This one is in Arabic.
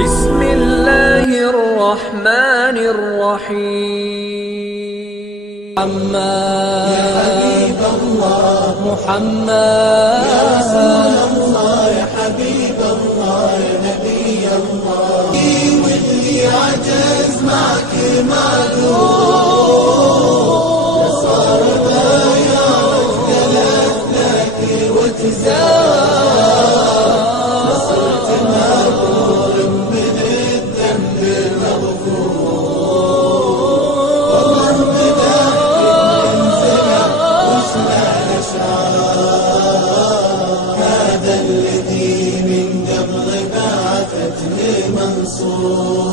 بسم الله الرحمن الرحيم. محمد يا حبيب الله، محمد يا رسول الله، يا حبيب الله، يا نبي الله. واللي عجز معك معذور، صار بايعك ثلاث لك وتزار، صرت مبرور من الذنب مغفور. والله مدحك انزلع واسمع الاشعار، هذا الذي من قبل بعثتني منصور.